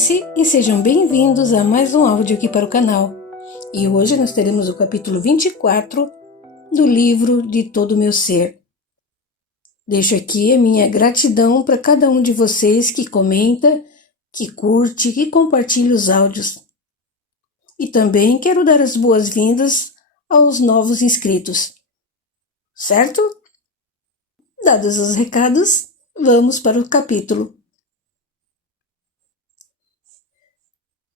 Alice e sejam bem-vindos a mais um áudio aqui para o canal. E hoje nós teremos o capítulo 24 do livro De Todo o Meu Ser. Deixo aqui a minha gratidão para cada um de vocês que comenta, que curte, que compartilha os áudios. E também quero dar as boas-vindas aos novos inscritos. Certo? Dados os recados, vamos para o capítulo.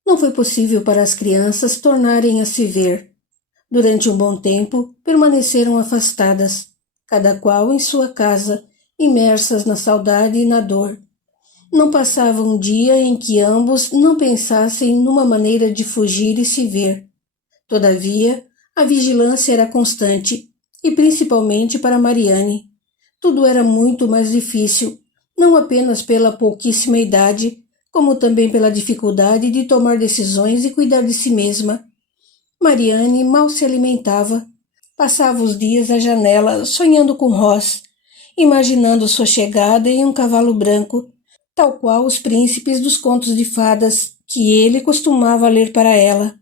Não foi possível para as crianças tornarem a se ver. Durante um bom tempo, permaneceram afastadas, cada qual em sua casa, imersas na saudade e na dor. Não passava um dia em que ambos não pensassem numa maneira de fugir e se ver. Todavia, a vigilância era constante, e principalmente para Mariane. Tudo era muito mais difícil, não apenas pela pouquíssima idade, como também pela dificuldade de tomar decisões e cuidar de si mesma. Mariane mal se alimentava. Passava os dias à janela, sonhando com Ross, imaginando sua chegada em um cavalo branco, tal qual os príncipes dos contos de fadas que ele costumava ler para ela.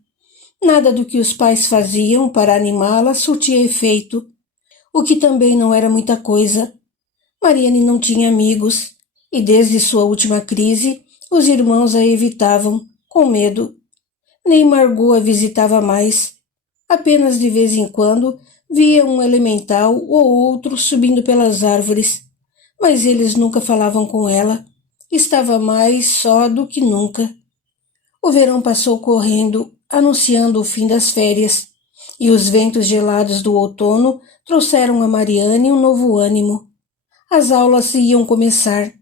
Nada do que os pais faziam para animá-la surtia efeito, o que também não era muita coisa. Mariane não tinha amigos, e desde sua última crise, os irmãos a evitavam, com medo. Nem Margot a visitava mais. Apenas de vez em quando via um elemental ou outro subindo pelas árvores, mas eles nunca falavam com ela. Estava mais só do que nunca. O verão passou correndo, anunciando o fim das férias, e os ventos gelados do outono trouxeram a Mariane um novo ânimo. As aulas iam começar,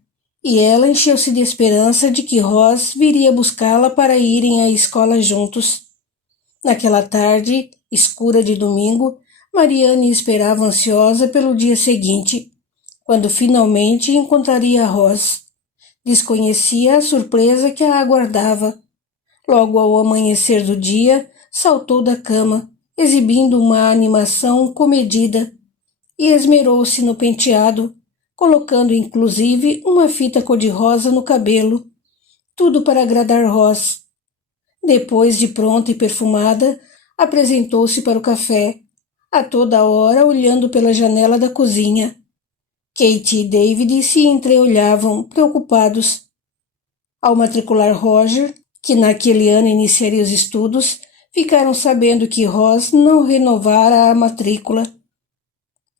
e ela encheu-se de esperança de que Ross viria buscá-la para irem à escola juntos. Naquela tarde, escura de domingo, Mariane esperava ansiosa pelo dia seguinte, quando finalmente encontraria Ross. Desconhecia a surpresa que a aguardava. Logo ao amanhecer do dia, saltou da cama, exibindo uma animação comedida, e esmerou-se no penteado, colocando inclusive uma fita cor-de-rosa no cabelo, tudo para agradar Ross. Depois de pronta e perfumada, apresentou-se para o café, a toda hora olhando pela janela da cozinha. Kate e David se entreolhavam, preocupados. Ao matricular Roger, que naquele ano iniciaria os estudos, ficaram sabendo que Ross não renovara a matrícula.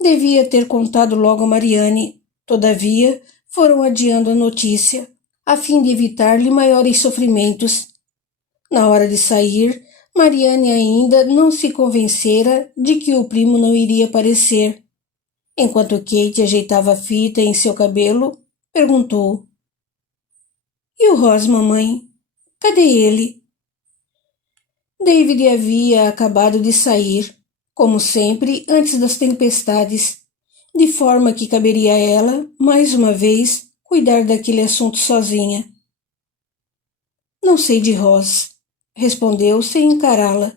Devia ter contado logo a Mariane. Todavia, foram adiando a notícia, a fim de evitar-lhe maiores sofrimentos. Na hora de sair, Mariane ainda não se convencera de que o primo não iria aparecer. Enquanto Kate ajeitava a fita em seu cabelo, perguntou: "E o Ross, mamãe? Cadê ele?" David havia acabado de sair, como sempre, antes das tempestades, de forma que caberia a ela, mais uma vez, cuidar daquele assunto sozinha. "Não sei de Ross", respondeu sem encará-la.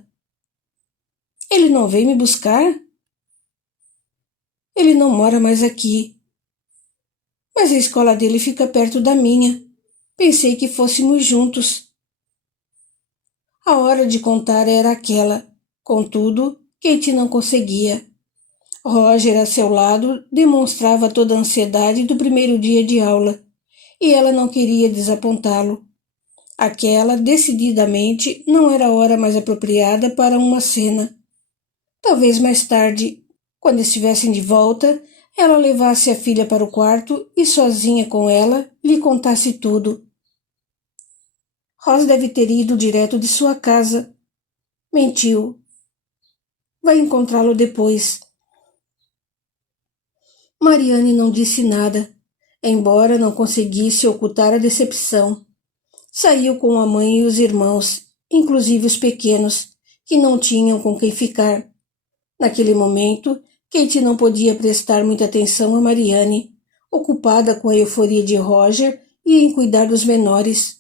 "Ele não veio me buscar?" "Ele não mora mais aqui. Mas a escola dele fica perto da minha. Pensei que fôssemos juntos." A hora de contar era aquela. Contudo, Kate não conseguia. Roger, a seu lado, demonstrava toda a ansiedade do primeiro dia de aula, e ela não queria desapontá-lo. Aquela, decididamente, não era a hora mais apropriada para uma cena. Talvez mais tarde, quando estivessem de volta, ela levasse a filha para o quarto e, sozinha com ela, lhe contasse tudo. Ross deve ter ido direto de sua casa. Mentiu. Vai encontrá-lo depois. Mariane não disse nada, embora não conseguisse ocultar a decepção. Saiu com a mãe e os irmãos, inclusive os pequenos, que não tinham com quem ficar. Naquele momento, Kate não podia prestar muita atenção a Mariane, ocupada com a euforia de Roger e em cuidar dos menores.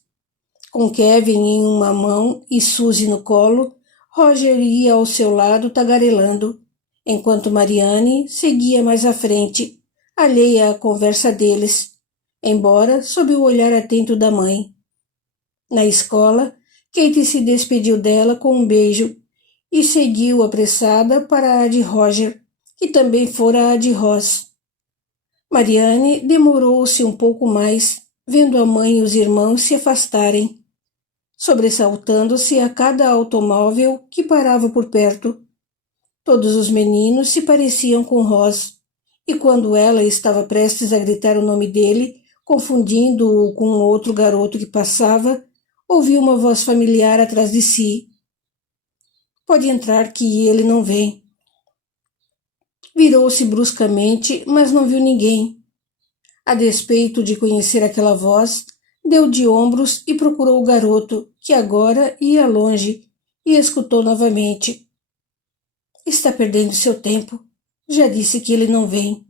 Com Kevin em uma mão e Suzy no colo, Roger ia ao seu lado tagarelando, enquanto Mariane seguia mais à frente, alheia à conversa deles, embora sob o olhar atento da mãe. Na escola, Kate se despediu dela com um beijo e seguiu apressada para a de Roger, que também fora a de Ross. Marianne demorou-se um pouco mais, vendo a mãe e os irmãos se afastarem, sobressaltando-se a cada automóvel que parava por perto. Todos os meninos se pareciam com Ross, e quando ela estava prestes a gritar o nome dele, confundindo-o com outro garoto que passava, ouviu uma voz familiar atrás de si. Pode entrar que ele não vem. Virou-se bruscamente, mas não viu ninguém. A despeito de conhecer aquela voz, deu de ombros e procurou o garoto, que agora ia longe, e escutou novamente. Está perdendo seu tempo. Já disse que ele não vem.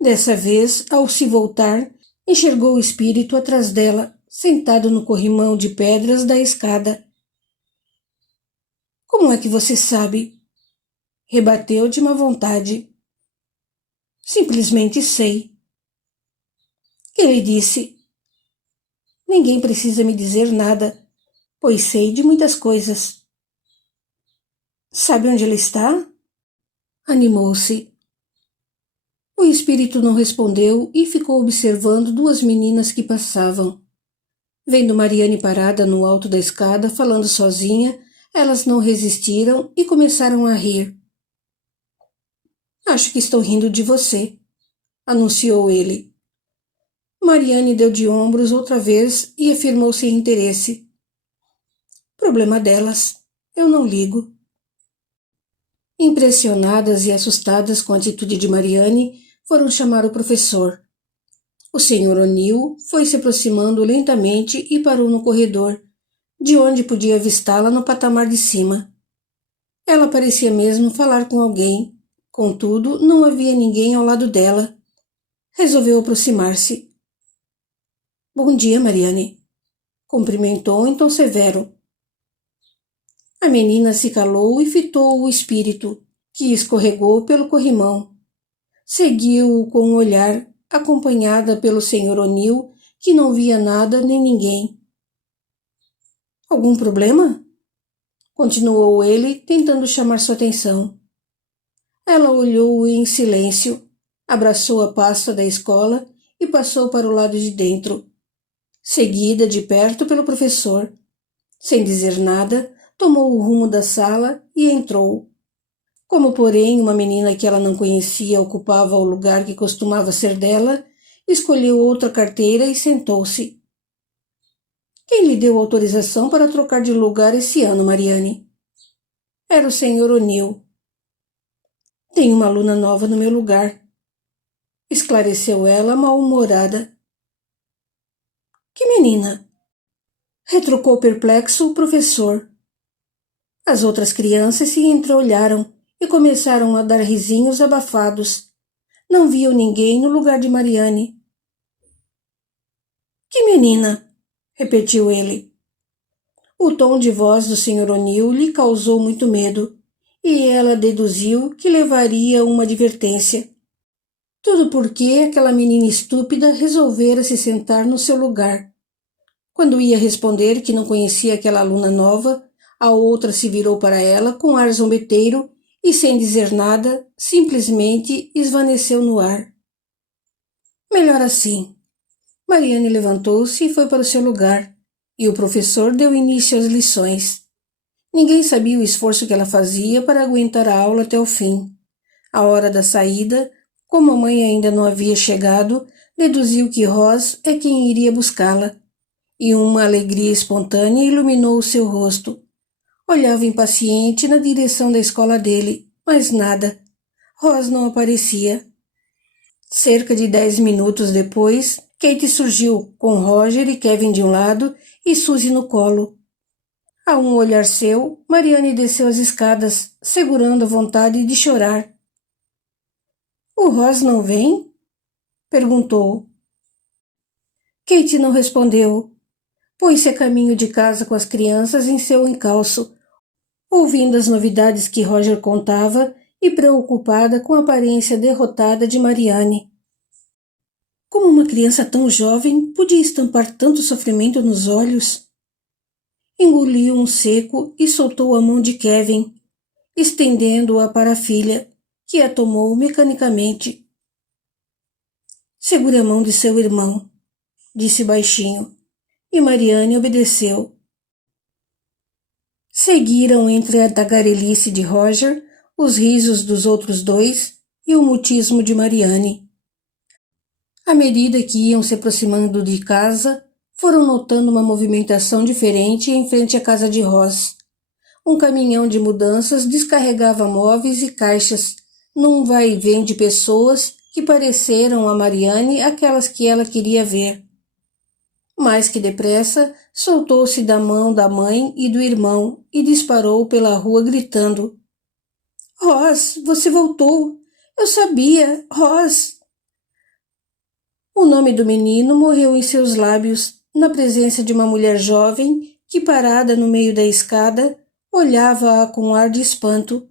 Dessa vez, ao se voltar, enxergou o espírito atrás dela, sentado no corrimão de pedras da escada. Como é que você sabe? Rebateu de má vontade. Simplesmente sei. Ele disse. Ninguém precisa me dizer nada, pois sei de muitas coisas. Sabe onde ele está? Animou-se. O espírito não respondeu e ficou observando duas meninas que passavam. Vendo Marianne parada no alto da escada, falando sozinha, elas não resistiram e começaram a rir. Acho que estou rindo de você, anunciou ele. Marianne deu de ombros outra vez e afirmou sem interesse. Problema delas. Eu não ligo. Impressionadas e assustadas com a atitude de Marianne, foram chamar o professor. O Sr. O'Neill foi se aproximando lentamente e parou no corredor, de onde podia avistá-la no patamar de cima. Ela parecia mesmo falar com alguém, contudo não havia ninguém ao lado dela. Resolveu aproximar-se. Bom dia, Marianne. Cumprimentou em tom severo. A menina se calou e fitou o espírito, que escorregou pelo corrimão. Seguiu-o com o olhar, acompanhada pelo Sr. O'Neill, que não via nada nem ninguém. Algum problema? Continuou ele, tentando chamar sua atenção. Ela olhou-o em silêncio, abraçou a pasta da escola e passou para o lado de dentro, seguida de perto pelo professor. Sem dizer nada, tomou o rumo da sala e entrou. Como, porém, uma menina que ela não conhecia ocupava o lugar que costumava ser dela, escolheu outra carteira e sentou-se. Quem lhe deu autorização para trocar de lugar esse ano, Marianne? Era o Sr. O'Neill. Tenho uma aluna nova no meu lugar, esclareceu ela mal-humorada. Que menina? Retrucou perplexo o professor. As outras crianças se entreolharam e começaram a dar risinhos abafados. Não viam ninguém no lugar de Marianne. Que menina? Repetiu ele. O tom de voz do Sr. O'Neill lhe causou muito medo, e ela deduziu que levaria uma advertência. Tudo porque aquela menina estúpida resolvera se sentar no seu lugar. Quando ia responder que não conhecia aquela aluna nova, a outra se virou para ela com ar zombeteiro e, sem dizer nada, simplesmente esvaneceu no ar. Melhor assim. Marianne levantou-se e foi para o seu lugar, e o professor deu início às lições. Ninguém sabia o esforço que ela fazia para aguentar a aula até o fim. À hora da saída, como a mãe ainda não havia chegado, deduziu que Ross é quem iria buscá-la, e uma alegria espontânea iluminou o seu rosto. Olhava impaciente na direção da escola dele, mas nada. Ross não aparecia. Cerca de 10 minutos depois, Kate surgiu com Roger e Kevin de um lado e Suzy no colo. A um olhar seu, Marianne desceu as escadas, segurando a vontade de chorar. O Ross não vem? Perguntou. Kate não respondeu. Pôs-se a caminho de casa com as crianças em seu encalço, ouvindo as novidades que Roger contava e preocupada com a aparência derrotada de Marianne. Como uma criança tão jovem podia estampar tanto sofrimento nos olhos? Engoliu um seco e soltou a mão de Kevin, estendendo-a para a filha, que a tomou mecanicamente. Segure a mão de seu irmão, disse baixinho, e Mariane obedeceu. Seguiram entre a tagarelice de Roger, os risos dos outros dois e o mutismo de Mariane. À medida que iam se aproximando de casa, foram notando uma movimentação diferente em frente à casa de Ross. Um caminhão de mudanças descarregava móveis e caixas, num vai-vem de pessoas que pareceram a Mariane aquelas que ela queria ver. Mais que depressa, soltou-se da mão da mãe e do irmão e disparou pela rua gritando: Ross, você voltou! Eu sabia, Ross! O nome do menino morreu em seus lábios, na presença de uma mulher jovem que, parada no meio da escada, olhava-a com ar de espanto.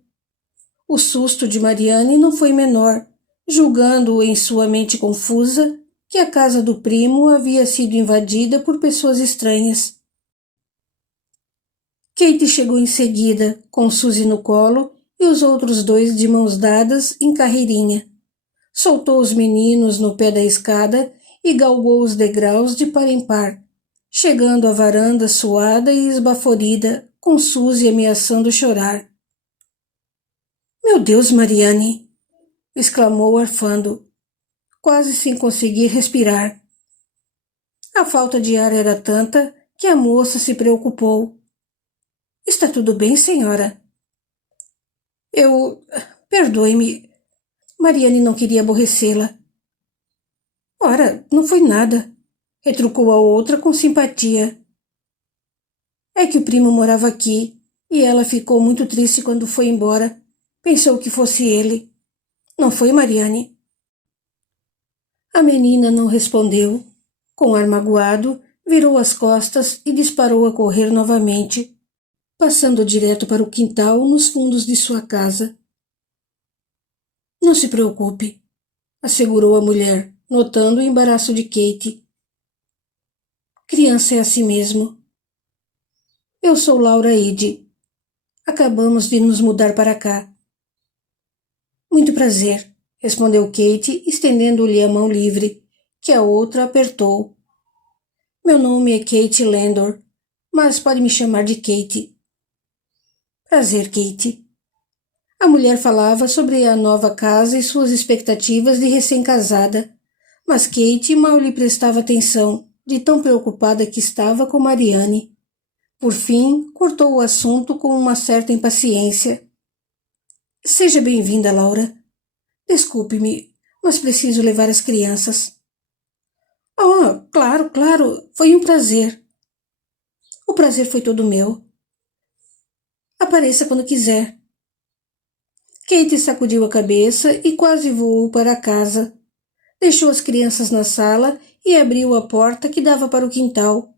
O susto de Mariane não foi menor, julgando em sua mente confusa que a casa do primo havia sido invadida por pessoas estranhas. Kate chegou em seguida, com Suzy no colo e os outros dois de mãos dadas em carreirinha. Soltou os meninos no pé da escada e galgou os degraus de par em par, chegando à varanda suada e esbaforida, com Suzy ameaçando chorar. Meu Deus, Mariane! Exclamou arfando, quase sem conseguir respirar. A falta de ar era tanta que a moça se preocupou. Está tudo bem, senhora? Perdoe-me. Mariane não queria aborrecê-la. Ora, não foi nada, retrucou a outra com simpatia. É que o primo morava aqui e ela ficou muito triste quando foi embora. Pensou que fosse ele. Não foi, Mariane? A menina não respondeu. Com ar magoado, virou as costas e disparou a correr novamente, passando direto para o quintal nos fundos de sua casa. Não se preocupe, assegurou a mulher, notando o embaraço de Kate. Criança é assim mesmo. Eu sou Laura Ide. Acabamos de nos mudar para cá. Muito prazer, respondeu Kate, estendendo-lhe a mão livre, que a outra apertou. Meu nome é Kate Landor, mas pode me chamar de Kate. Prazer, Kate. A mulher falava sobre a nova casa e suas expectativas de recém-casada, mas Kate mal lhe prestava atenção, de tão preocupada que estava com Mariane. Por fim, cortou o assunto com uma certa impaciência. Seja bem-vinda, Laura. Desculpe-me, mas preciso levar as crianças. Oh, claro, claro, foi um prazer. O prazer foi todo meu. Apareça quando quiser. Kate sacudiu a cabeça e quase voou para casa. Deixou as crianças na sala e abriu a porta que dava para o quintal.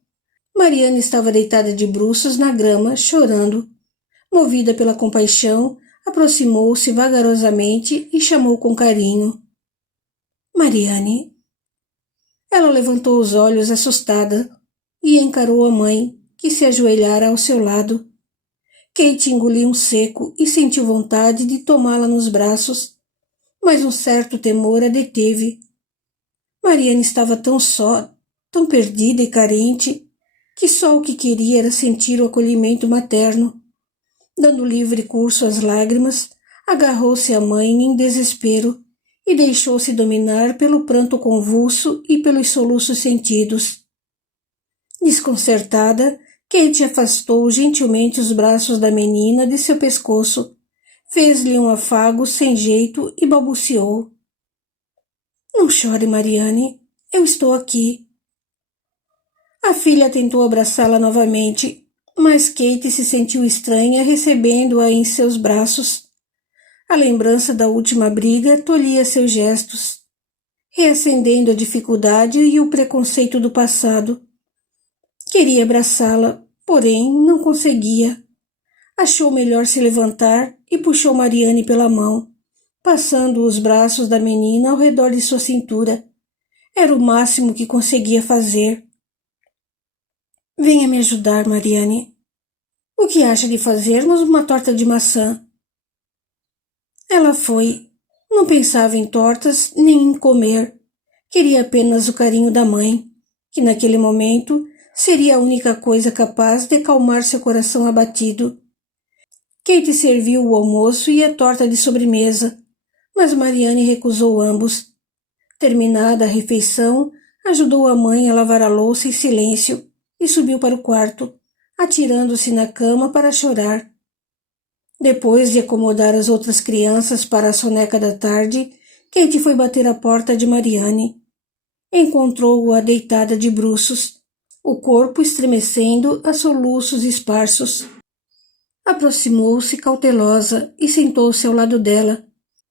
Mariane estava deitada de bruços na grama, chorando. Movida pela compaixão, aproximou-se vagarosamente e chamou com carinho. Mariane. Ela levantou os olhos assustada e encarou a mãe, que se ajoelhara ao seu lado. Kate engoliu um seco e sentiu vontade de tomá-la nos braços, mas um certo temor a deteve. Mariane estava tão só, tão perdida e carente, que só o que queria era sentir o acolhimento materno. Dando livre curso às lágrimas, agarrou-se à mãe em desespero e deixou-se dominar pelo pranto convulso e pelos soluços sentidos. Desconcertada, Kate afastou gentilmente os braços da menina de seu pescoço, fez-lhe um afago sem jeito e balbuciou. Não chore, Mariane, eu estou aqui. A filha tentou abraçá-la novamente, mas Kate se sentiu estranha recebendo-a em seus braços. A lembrança da última briga tolhia seus gestos, reacendendo a dificuldade e o preconceito do passado. Queria abraçá-la, porém não conseguia. Achou melhor se levantar e puxou Mariane pela mão, passando os braços da menina ao redor de sua cintura. Era o máximo que conseguia fazer. Venha me ajudar, Mariane. O que acha de fazermos uma torta de maçã? Ela foi. Não pensava em tortas nem em comer. Queria apenas o carinho da mãe, que naquele momento seria a única coisa capaz de acalmar seu coração abatido. Kate serviu o almoço e a torta de sobremesa, mas Mariane recusou ambos. Terminada a refeição, ajudou a mãe a lavar a louça em silêncio e subiu para o quarto, atirando-se na cama para chorar. Depois de acomodar as outras crianças para a soneca da tarde, Kate foi bater à porta de Mariane. Encontrou-a deitada de bruços, o corpo estremecendo a soluços esparsos. Aproximou-se cautelosa e sentou-se ao lado dela.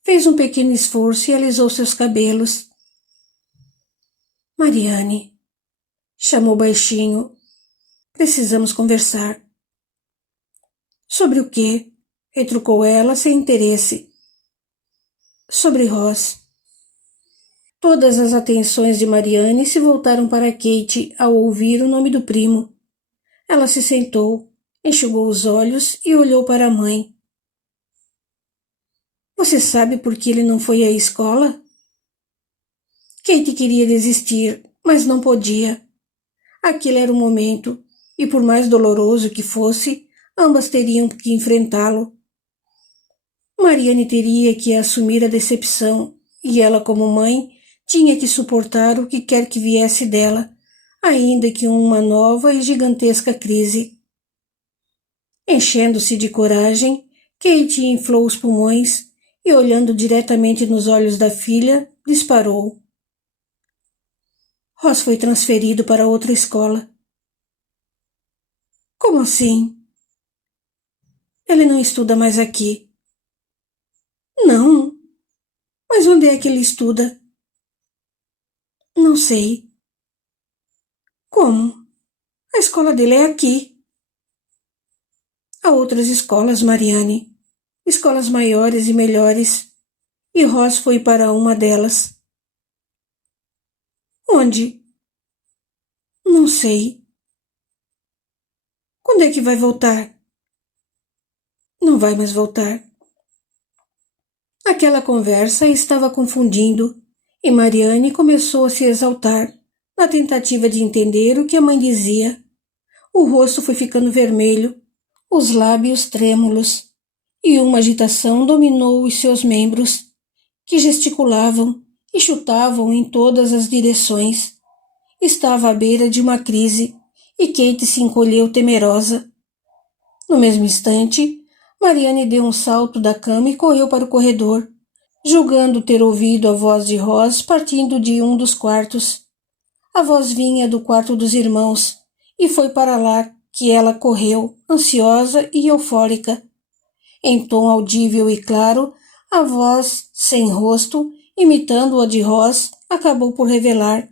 Fez um pequeno esforço e alisou seus cabelos. Mariane, chamou baixinho. Precisamos conversar. Sobre o quê? Retrucou ela sem interesse. Sobre Ross. Todas as atenções de Mariane se voltaram para Kate ao ouvir o nome do primo. Ela se sentou, enxugou os olhos e olhou para a mãe. Você sabe por que ele não foi à escola? Kate queria desistir, mas não podia. Aquele era o momento, e por mais doloroso que fosse, ambas teriam que enfrentá-lo. Mariane teria que assumir a decepção, e ela, como mãe, tinha que suportar o que quer que viesse dela, ainda que uma nova e gigantesca crise. Enchendo-se de coragem, Kate inflou os pulmões e, olhando diretamente nos olhos da filha, disparou. Ross foi transferido para outra escola. Como assim? Ele não estuda mais aqui. Não? Mas onde é que ele estuda? Não sei. Como? A escola dele é aqui. Há outras escolas, Mariane. Escolas maiores e melhores. E Ross foi para uma delas. Onde? Não sei. Quando é que vai voltar? Não vai mais voltar. Aquela conversa estava confundindo, e Mariane começou a se exaltar, na tentativa de entender o que a mãe dizia. O rosto foi ficando vermelho, os lábios trêmulos, e uma agitação dominou os seus membros, que gesticulavam e chutavam em todas as direções. Estava à beira de uma crise, e Kate se encolheu temerosa. No mesmo instante, Mariane deu um salto da cama e correu para o corredor, julgando ter ouvido a voz de Ross partindo de um dos quartos. A voz vinha do quarto dos irmãos, e foi para lá que ela correu, ansiosa e eufórica. Em tom audível e claro, a voz, sem rosto, imitando a de Ross, acabou por revelar: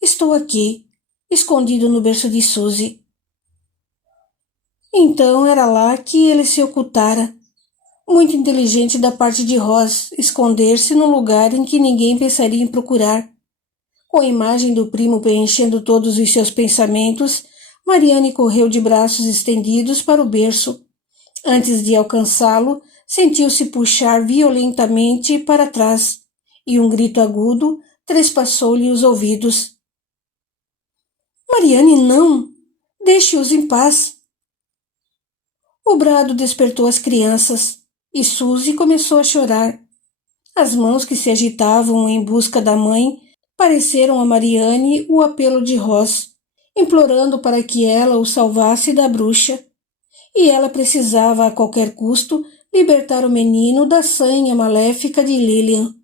Estou aqui, escondido no berço de Suzy. Então era lá que ele se ocultara. Muito inteligente da parte de Ross esconder-se num lugar em que ninguém pensaria em procurar. Com a imagem do primo preenchendo todos os seus pensamentos, Mariane correu de braços estendidos para o berço. Antes de alcançá-lo, sentiu-se puxar violentamente para trás, e um grito agudo trespassou-lhe os ouvidos. Mariane, não! Deixe-os em paz! O brado despertou as crianças, e Suzy começou a chorar. As mãos que se agitavam em busca da mãe pareceram a Mariane o apelo de Ross, implorando para que ela o salvasse da bruxa. E ela precisava a qualquer custo libertar o menino da sanha maléfica de Lilian.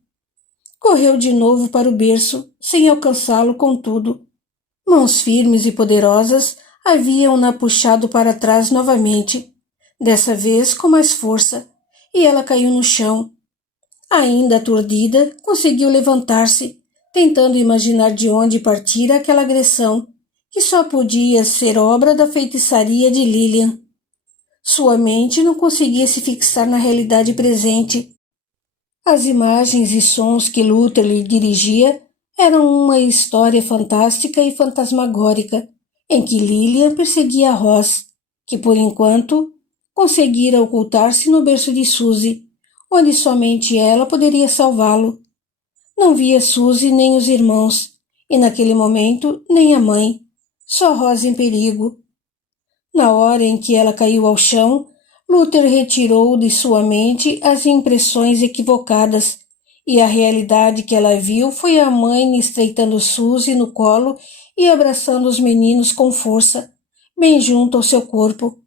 Correu de novo para o berço, sem alcançá-lo contudo. Mãos firmes e poderosas haviam-na puxado para trás novamente, dessa vez com mais força, e ela caiu no chão. Ainda aturdida, conseguiu levantar-se, tentando imaginar de onde partira aquela agressão, que só podia ser obra da feitiçaria de Lilian. Sua mente não conseguia se fixar na realidade presente. As imagens e sons que Luther lhe dirigia eram uma história fantástica e fantasmagórica, em que Lilian perseguia Ross, que por enquanto conseguira ocultar-se no berço de Suzy, onde somente ela poderia salvá-lo. Não via Suzy nem os irmãos, e naquele momento nem a mãe, só Ross em perigo. Na hora em que ela caiu ao chão, Luther retirou de sua mente as impressões equivocadas, e a realidade que ela viu foi a mãe estreitando Suzy no colo e abraçando os meninos com força, bem junto ao seu corpo.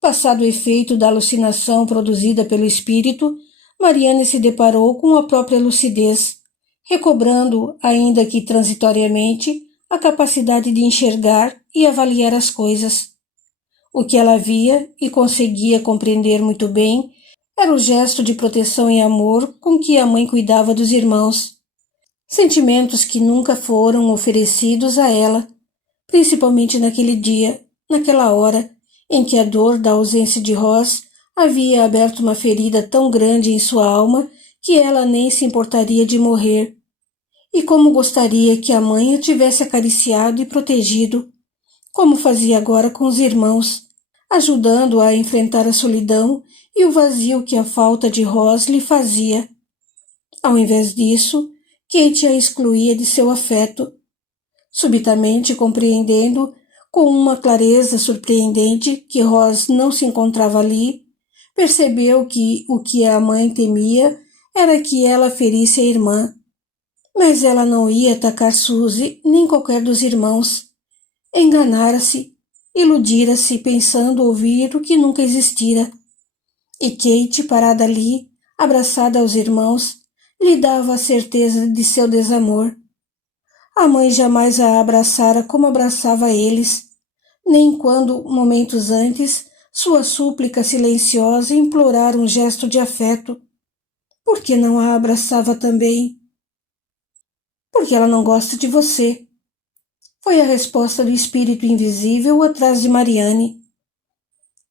Passado o efeito da alucinação produzida pelo espírito, Mariane se deparou com a própria lucidez, recobrando, ainda que transitoriamente, a capacidade de enxergar e avaliar as coisas. O que ela via e conseguia compreender muito bem era o gesto de proteção e amor com que a mãe cuidava dos irmãos. Sentimentos que nunca foram oferecidos a ela, principalmente naquele dia, naquela hora, em que a dor da ausência de Ross havia aberto uma ferida tão grande em sua alma que ela nem se importaria de morrer. E como gostaria que a mãe a tivesse acariciado e protegido, como fazia agora com os irmãos, ajudando-a a enfrentar a solidão e o vazio que a falta de Ross lhe fazia. Ao invés disso, Kate a excluía de seu afeto, subitamente compreendendo com uma clareza surpreendente que Ross não se encontrava ali. Percebeu que o que a mãe temia era que ela ferisse a irmã. Mas ela não ia atacar Suzy nem qualquer dos irmãos. Enganara-se, iludira-se pensando ouvir o que nunca existira. E Kate, parada ali, abraçada aos irmãos, lhe dava a certeza de seu desamor. A mãe jamais a abraçara como abraçava eles, nem quando, momentos antes, sua súplica silenciosa implorara um gesto de afeto. Por que não a abraçava também? Porque ela não gosta de você. Foi a resposta do espírito invisível atrás de Mariane.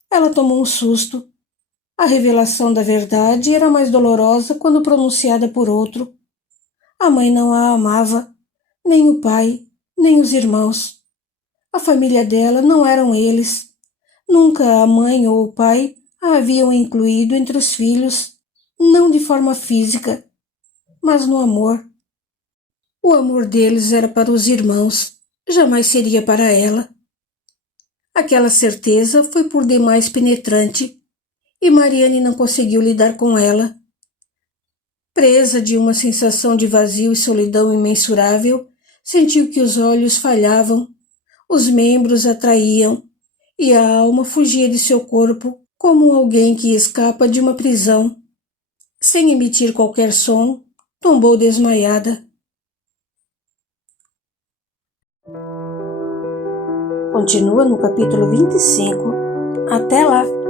Ela tomou um susto. A revelação da verdade era mais dolorosa quando pronunciada por outro. A mãe não a amava, nem o pai, nem os irmãos. A família dela não eram eles. Nunca a mãe ou o pai a haviam incluído entre os filhos, não de forma física, mas no amor. O amor deles era para os irmãos, jamais seria para ela. Aquela certeza foi por demais penetrante, e Mariane não conseguiu lidar com ela. Presa de uma sensação de vazio e solidão imensurável, sentiu que os olhos falhavam, os membros a traíam, e a alma fugia de seu corpo como alguém que escapa de uma prisão. Sem emitir qualquer som, tombou desmaiada. Continua no capítulo 25. Até lá!